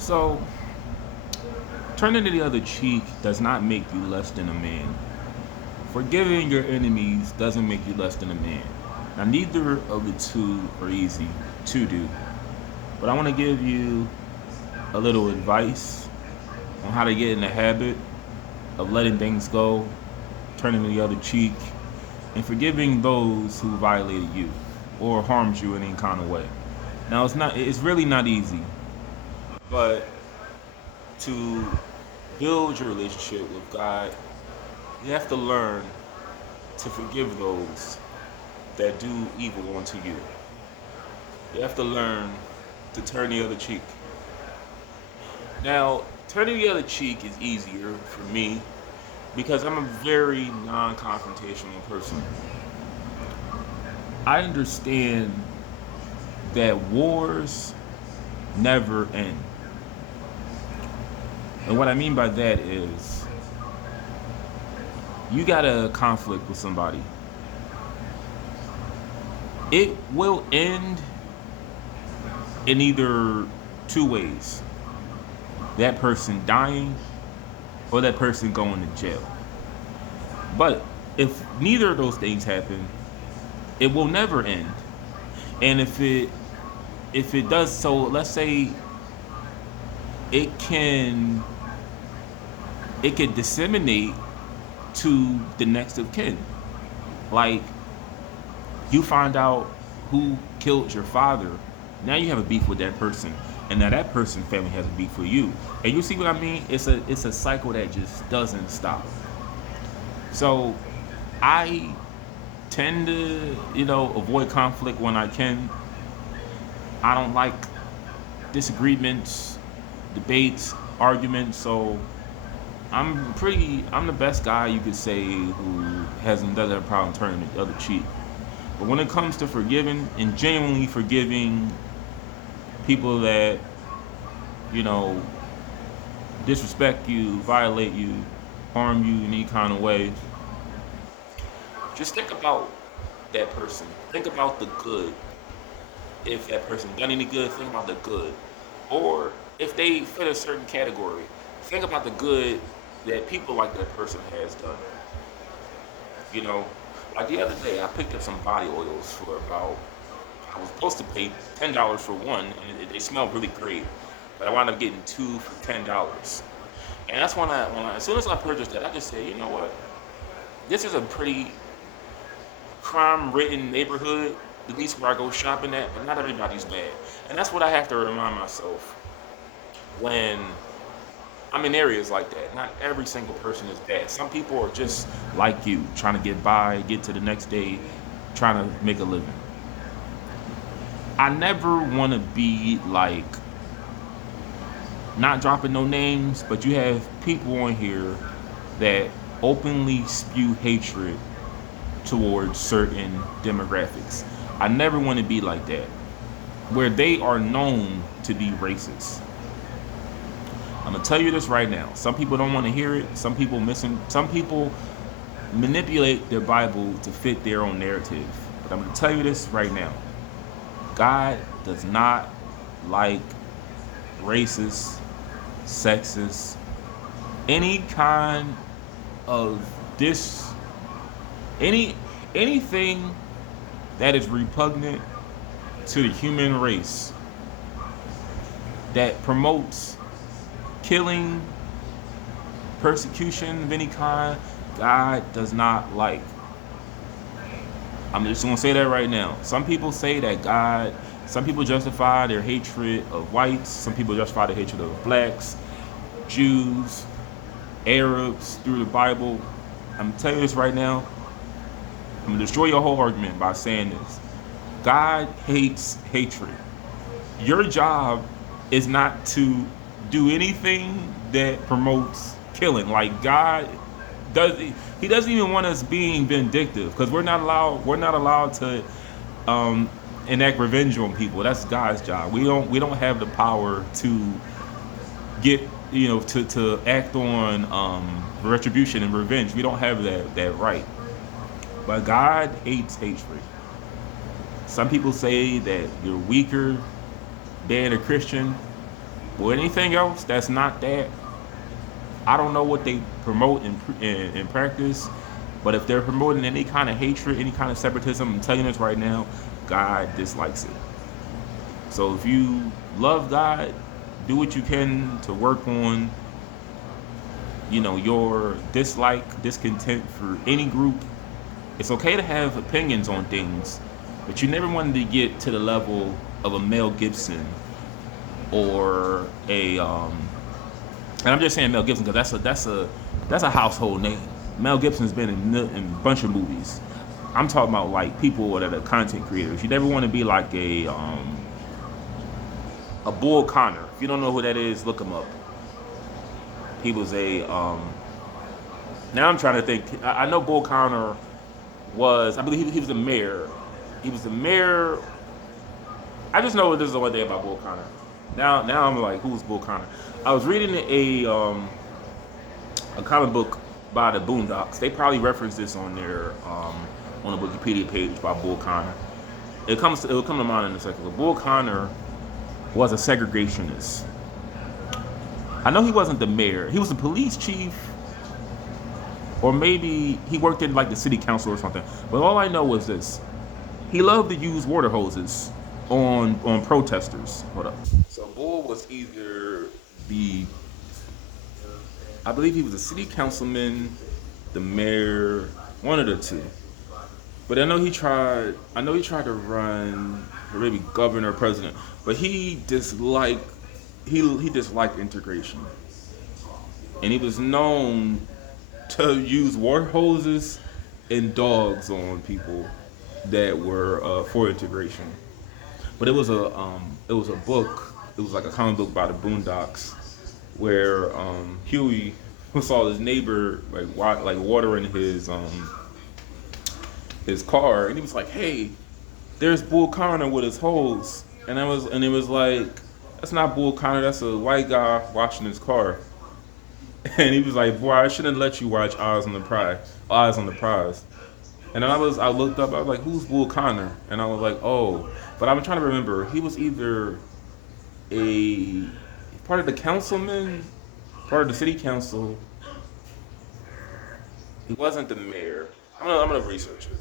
So, turning to the other cheek does not make you less than a man. Forgiving your enemies doesn't make you less than a man. Now, neither of the two are easy to do, but I want to give you a little advice on how to get in the habit of letting things go, turning to the other cheek, and forgiving those who violated you or harmed you in any kind of way. Now, it's really not easy, but to build your relationship with God, you have to learn to forgive those that do evil unto you. You have to learn to turn the other cheek. Now, turning the other cheek is easier for me because I'm a very non confrontational person. I understand that wars never end. And what I mean by that is you got a conflict with somebody. It will end in either two ways: that person dying or that person going to jail. But if neither of those things happen, it will never end. And if it does so, let's say it can it can disseminate to the next of kin. Like, you find out who killed your father, now you have a beef with that person, and now that person's family has a beef with you. And you see what I mean? It's a cycle that just doesn't stop. So I tend to, avoid conflict when I can. I don't like disagreements, debates, arguments. So I'm the best guy you could say who doesn't have a problem turning the other cheek. But when it comes to forgiving and genuinely forgiving people that, you know, disrespect you, violate you, harm you in any kind of way, just think about that person. Think about the good. If that person done any good, think about the good. Or if they fit a certain category, think about the good that people like that person has done. You know, like the other day, I picked up some body oils for about, I was supposed to pay $10 for one, and they smell really great. But I wound up getting two for $10. And that's as soon as I purchased that, I just said, you know what? This is a pretty crime-ridden neighborhood, at least where I go shopping at, but not everybody's bad. And that's what I have to remind myself when I'm in areas like that. Not every single person is bad. Some people are just like you, trying to get by, get to the next day, trying to make a living. I never want to be like, not dropping no names, but you have people on here that openly spew hatred towards certain demographics. I never want to be like that, where they are known to be racist. I'm gonna tell you this right now. Some people don't want to hear it. Some people manipulate their Bible to fit their own narrative. But I'm gonna tell you this right now. God does not like racist, sexist, any kind of this, any anything that is repugnant to the human race, that promotes killing, persecution of any kind. God does not like. I'm just gonna say that right now. Some people justify their hatred of whites, some people justify their hatred of blacks, Jews, Arabs through the Bible. I'm telling you this right now. I'm gonna destroy your whole argument by saying this. God hates hatred. Your job is not to do anything that promotes killing. Like, God does, He doesn't even want us being vindictive, because we're not allowed to enact revenge on people. That's God's job. We don't have the power to get, to act on retribution and revenge. We don't have that right. But God hates hatred. Some people say that you're weaker, being a Christian, Or anything else that's not that, I don't know what they promote in practice, but if they're promoting any kind of hatred, any kind of separatism, I'm telling you this right now, God dislikes it. So if you love God, do what you can to work on, your dislike, discontent for any group. It's okay to have opinions on things, but you never wanted to get to the level of a Mel Gibson or and I'm just saying Mel Gibson because that's a household name. Mel Gibson's been in a bunch of movies. I'm talking about like people that are content creators. You never want to be like a Bull Connor. If you don't know who that is, look him up. He was a now I'm trying to think. I know Bull Connor was, I believe he was the mayor. He was the mayor. I just know this is the one thing about Bull Connor. Now I'm like, who's Bull Connor? I was reading a comic book by the Boondocks. They probably referenced this on their on the Wikipedia page by Bull Connor. It'll come to mind in a second. But Bull Connor was a segregationist. I know he wasn't the mayor. He was the police chief, or maybe he worked in like the city council or something. But all I know was this: he loved to use water hoses on protesters. Hold up. So Bull was either the, I believe he was a city councilman, the mayor, one of the two. But I know he tried. I know he tried to run for maybe governor, or president. But he disliked. He disliked integration, and he was known to use water hoses and dogs on people that were for integration. But it was a book. It was like a comic book by the Boondocks, where Huey saw his neighbor like watering his car, and he was like, "Hey, there's Bull Connor with his hose," and it was like, "That's not Bull Connor. That's a white guy washing his car." And he was like, "Boy, I shouldn't let you watch Eyes on the Prize." Eyes on the Prize. And then I looked up. I was like, "Who's Bull Connor?" And I was like, "Oh," but I'm trying to remember. He was either a part of the councilman, part of the city council. He wasn't the mayor. I'm gonna research it.